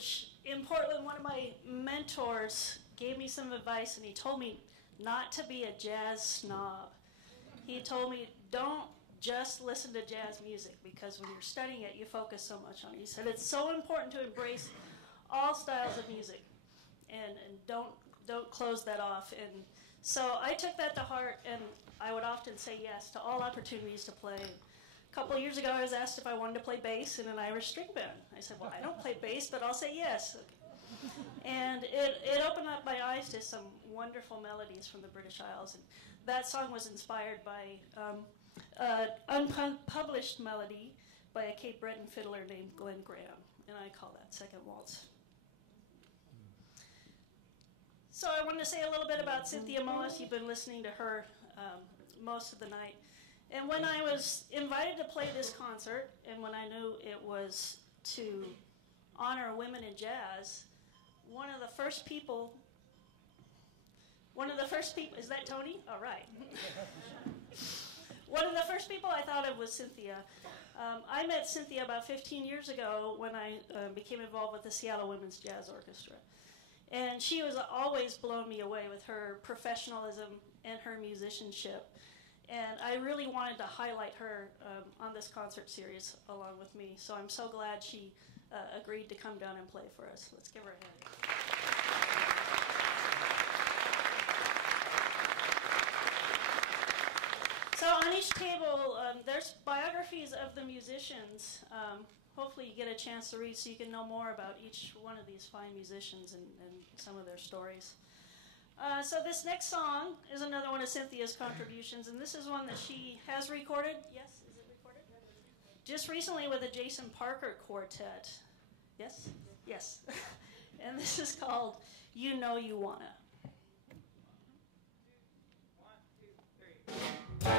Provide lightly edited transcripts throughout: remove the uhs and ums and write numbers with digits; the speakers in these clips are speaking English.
college in Portland, one of my mentors gave me some advice, and he told me not to be a jazz snob. He told me, don't just listen to jazz music, because when you're studying it, you focus so much on it. He said it's so important to embrace all styles of music, and don't close that off. And so I took that to heart, and I would often say yes to all opportunities to play. A couple of years ago, I was asked if I wanted to play bass in an Irish string band. I said, well, I don't play bass, but I'll say yes. And it opened up my eyes to some wonderful melodies from the British Isles. And that song was inspired by an unpublished melody by a Cape Breton fiddler named Glenn Graham, and I call that Second Waltz. So I wanted to say a little bit about Cynthia Mullis. You've been listening to her most of the night. And when I was invited to play this concert, and when I knew it was to honor women in jazz, one of the first people, is that Tony? All right. One of the first people I thought of was Cynthia. I met Cynthia about 15 years ago when I became involved with the Seattle Women's Jazz Orchestra. And she was always blown me away with her professionalism and her musicianship. And I really wanted to highlight her on this concert series along with me. So I'm so glad she agreed to come down and play for us. Let's give her a hand. So on each table, there's biographies of the musicians. Hopefully you get a chance to read so you can know more about each one of these fine musicians and some of their stories. So this next song is another one of Cynthia's contributions, and this is one that she has recorded. Yes, is it recorded? Just recently with a Jason Parker quartet. Yes? Yes. And this is called You Know You Wanna. 1, 2, 3.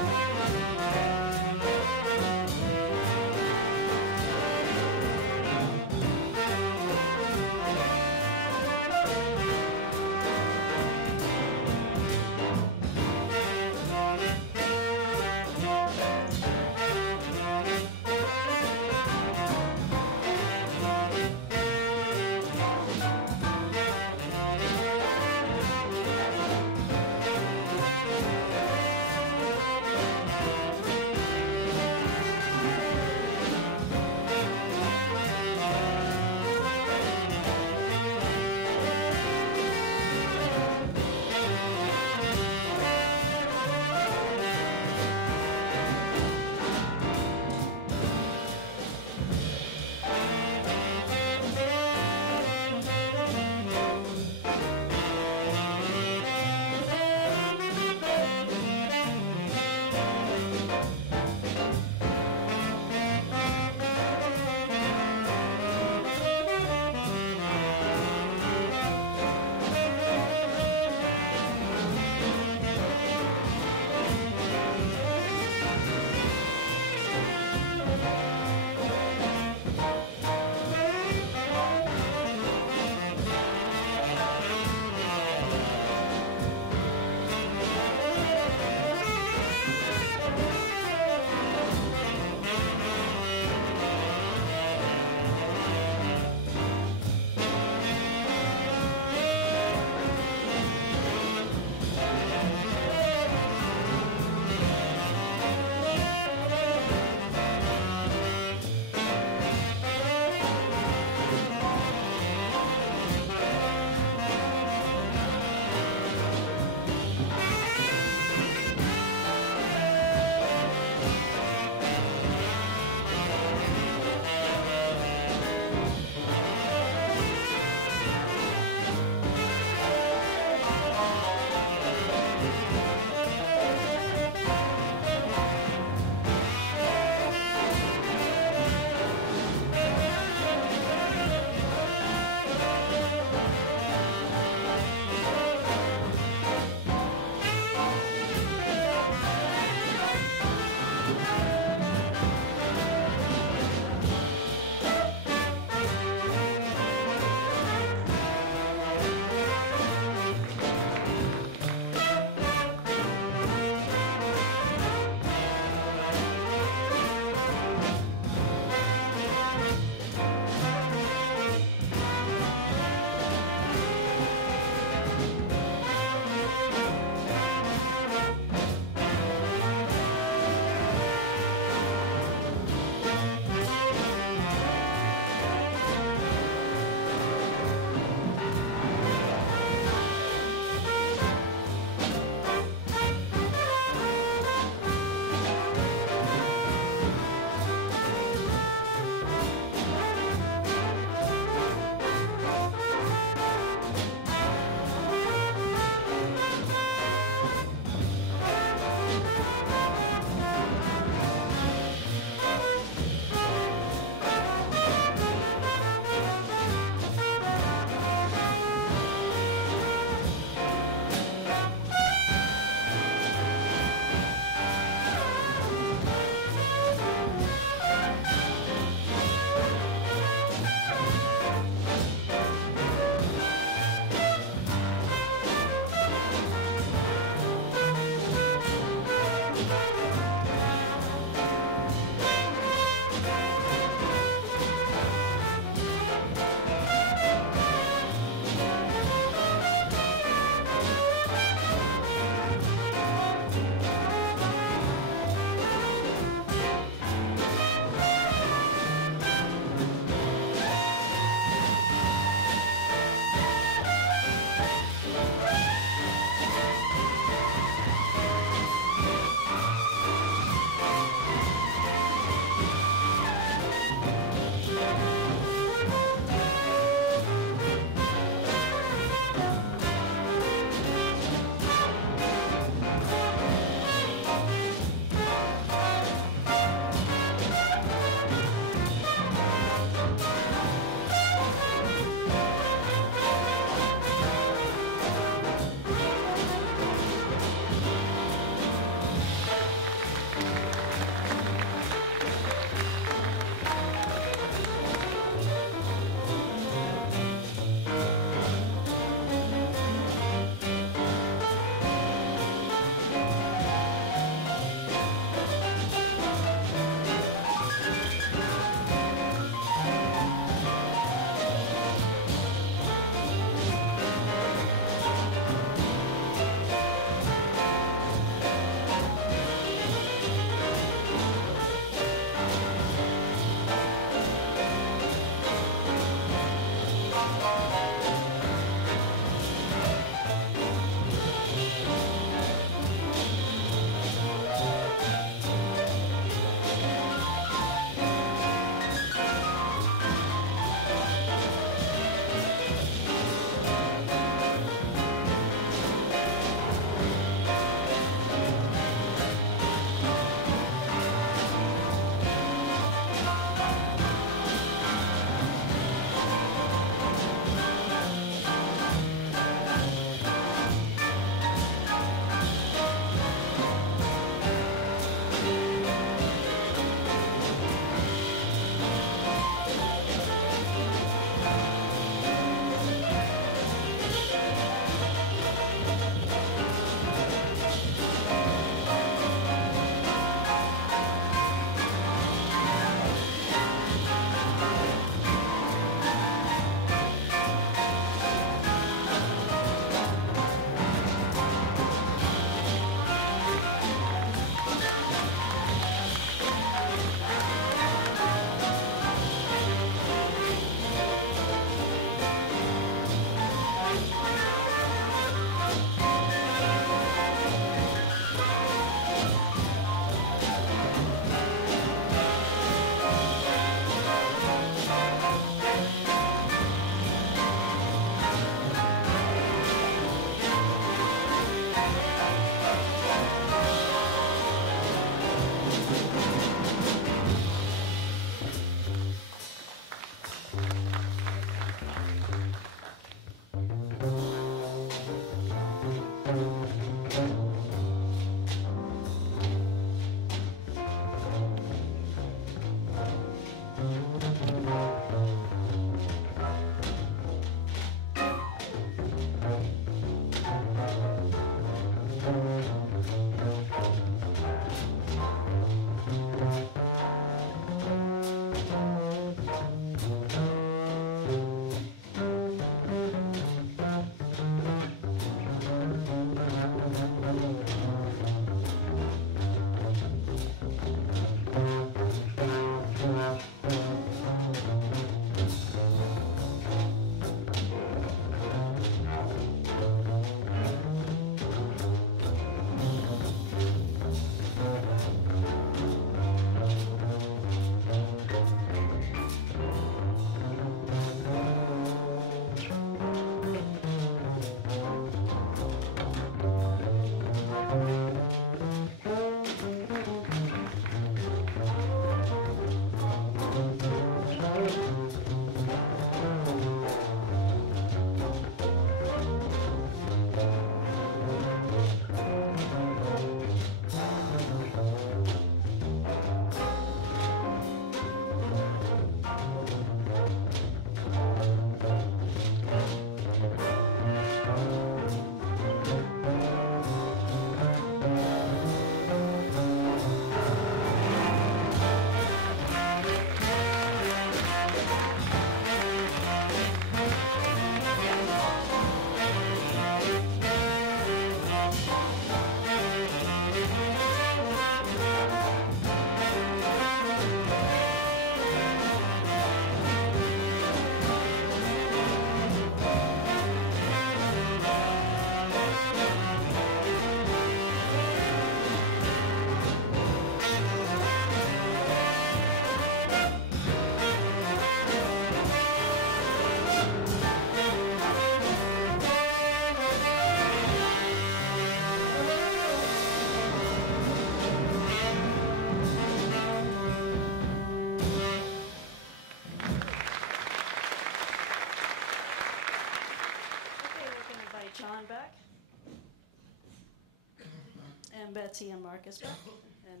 and Betsy and Marcus. And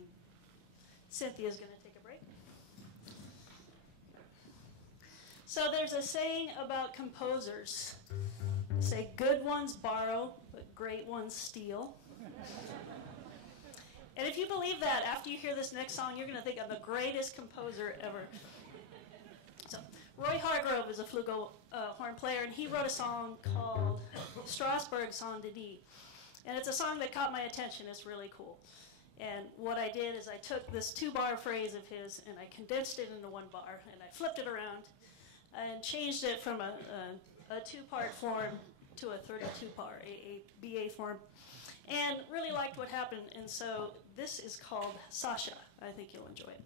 Cynthia's going to take a break. So there's a saying about composers. They say, good ones borrow, but great ones steal. And if you believe that, after you hear this next song, you're going to think I'm the greatest composer ever. So, Roy Hargrove is a flugelhorn player, and he wrote a song called Strasbourg Saint-Denis. And it's a song that caught my attention. It's really cool. And what I did is I took this 2-bar phrase of his, and I condensed it into 1 bar, and I flipped it around and changed it from a 2-part form to a 32-part, a BA form. And really liked what happened, and so this is called Sasha. I think you'll enjoy it.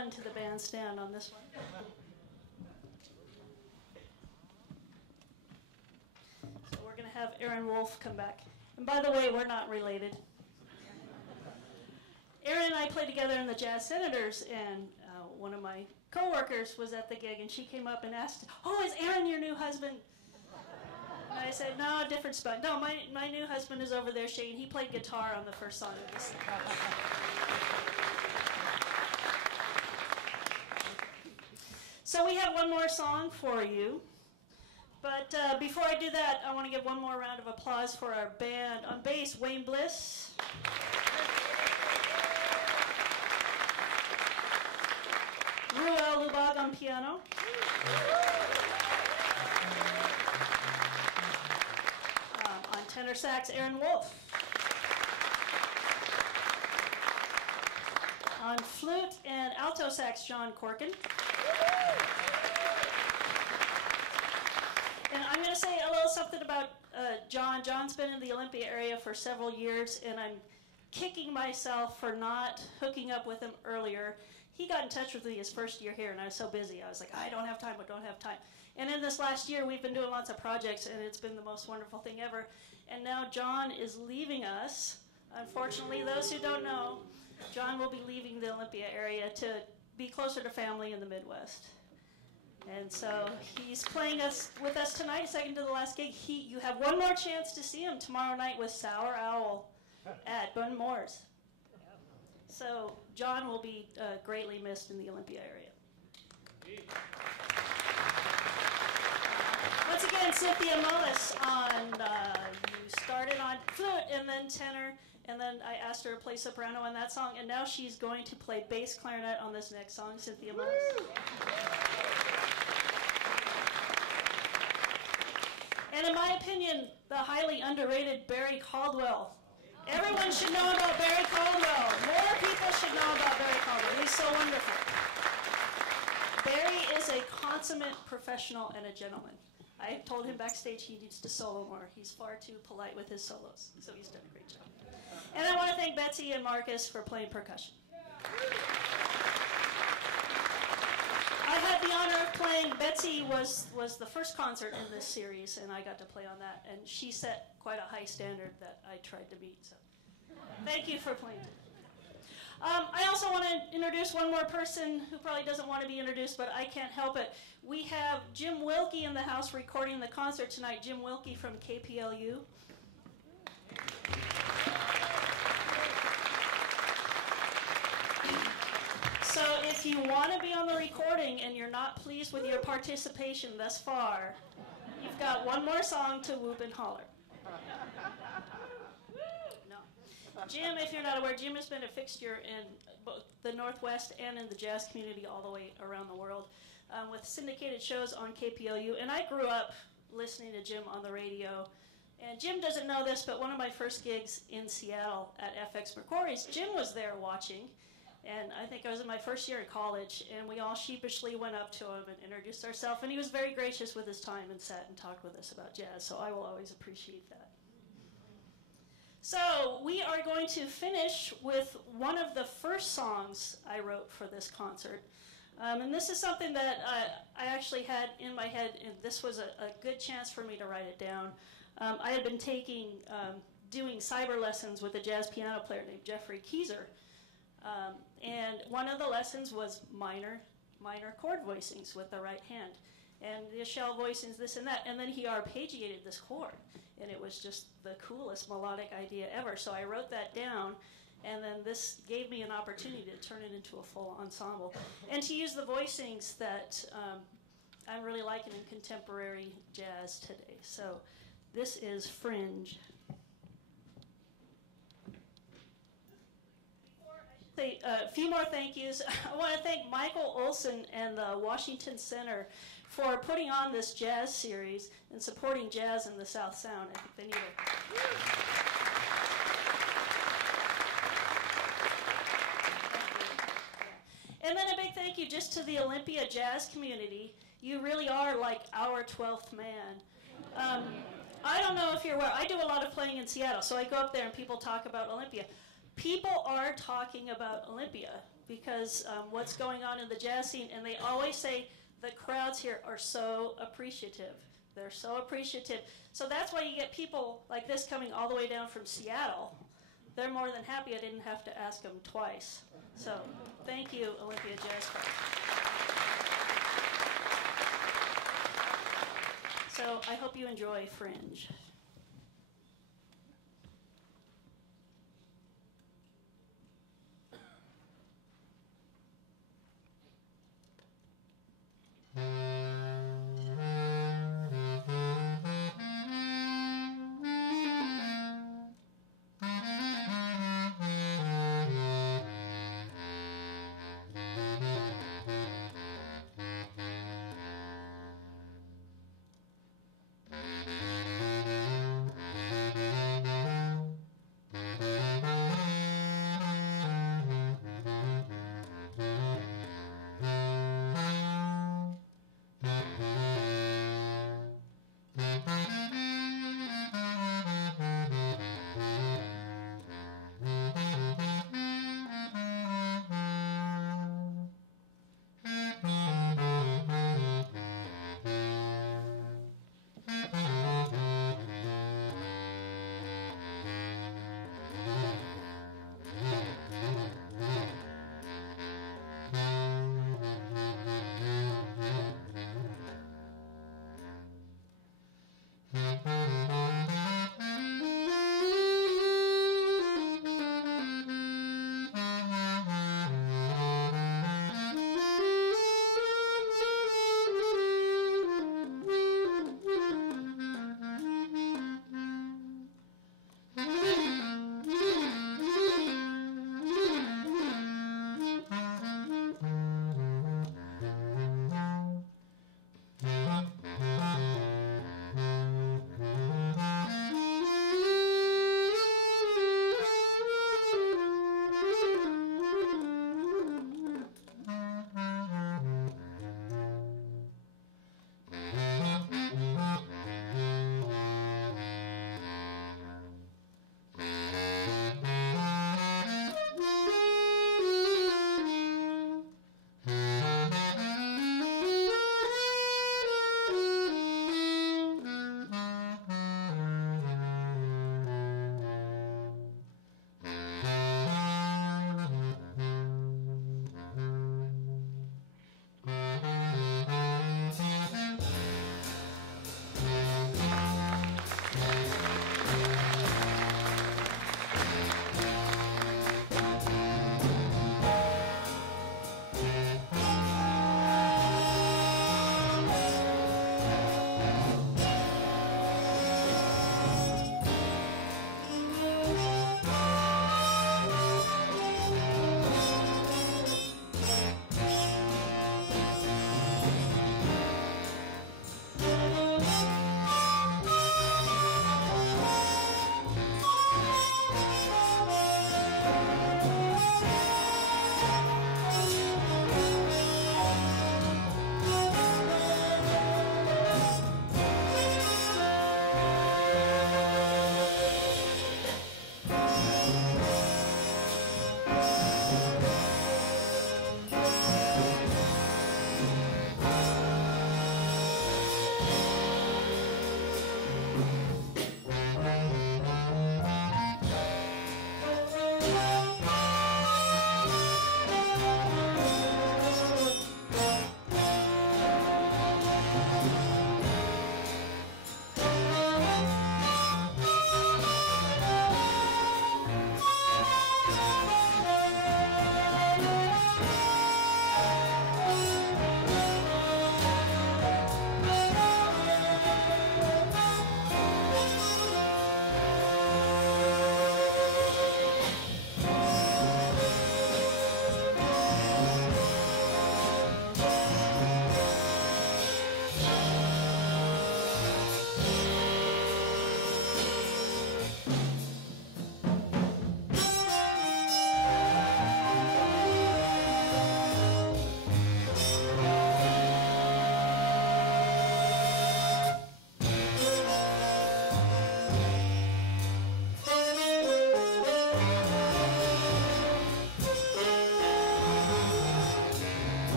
one to the bandstand on this one. So we're going to have Aaron Wolff come back. And by the way, we're not related. Aaron and I played together in the Jazz Senators, and one of my coworkers was at the gig, and she came up and asked, "Oh, is Aaron your new husband?" And I said, "No, different spot. No, my new husband is over there, Shane. He played guitar on the first song of this." So we have one more song for you. But before I do that, I want to give one more round of applause for our band. On bass, Wayne Bliss. Reuel Lubag on piano. On tenor sax, Aaron Wolff. On flute and alto sax, Croarkin. And I'm going to say a little something about John. John's been in the Olympia area for several years, and I'm kicking myself for not hooking up with him earlier. He got in touch with me his first year here, and I was so busy. I was like, I don't have time. And in this last year, we've been doing lots of projects, and it's been the most wonderful thing ever. And now John is leaving us. Unfortunately, those who don't know, John will be leaving the Olympia area to be closer to family in the Midwest. And so he's playing with us tonight, second to the last gig. You have one more chance to see him tomorrow night with Sour Owl at Bun Moore's. So John will be greatly missed in the Olympia area. Once again, Cynthia Mullis you started on flute and then tenor, and then I asked her to play soprano on that song, and now she's going to play bass clarinet on this next song, Cynthia Mullis. And in my opinion, the highly underrated Barry Caldwell. Everyone should know about Barry Caldwell. More people should know about Barry Caldwell. He's so wonderful. Barry is a consummate professional and a gentleman. I told him backstage he needs to solo more. He's far too polite with his solos, so he's done a great job. And I want to thank Betsy and Marcus for playing percussion. I had the honor of playing. Betsy was the first concert in this series, and I got to play on that. And she set quite a high standard that I tried to meet. So thank you for playing. I also want to introduce one more person who probably doesn't want to be introduced, but I can't help it. We have Jim Wilkie in the house recording the concert tonight. Jim Wilkie from KPLU. So if you want to be on the recording and you're not pleased with your participation thus far, you've got one more song to whoop and holler. No. Jim, if you're not aware, Jim has been a fixture in both the Northwest and in the jazz community all the way around the world with syndicated shows on KPLU. And I grew up listening to Jim on the radio. And Jim doesn't know this, but one of my first gigs in Seattle at FX McCrory's, Jim was there watching. And I think I was in my first year in college, and we all sheepishly went up to him and introduced ourselves. And he was very gracious with his time and sat and talked with us about jazz, so I will always appreciate that. So we are going to finish with one of the first songs I wrote for this concert. And this is something that I actually had in my head, and this was a good chance for me to write it down. I had been doing cyber lessons with a jazz piano player named Jeffrey Keyser. And one of the lessons was minor chord voicings with the right hand. And the shell voicings, this and that. And then he arpeggiated this chord. And it was just the coolest melodic idea ever. So I wrote that down. And then this gave me an opportunity to turn it into a full ensemble. And to use the voicings that I'm really liking in contemporary jazz today. So this is Fringe. A few more thank yous. I want to thank Michael Olson and the Washington Center for putting on this jazz series and supporting jazz in the South Sound. I think they need it. And then a big thank you just to the Olympia jazz community. You really are like our 12th man. I don't know if you're aware. I do a lot of playing in Seattle, so I go up there and people talk about Olympia. People are talking about Olympia. because what's going on in the jazz scene, and they always say the crowds here are so appreciative. They're so appreciative. So that's why you get people like this coming all the way down from Seattle. They're more than happy I didn't have to ask them twice. So thank you, Olympia Jazz Club. So I hope you enjoy Fringe.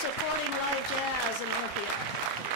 supporting live jazz in Olympia.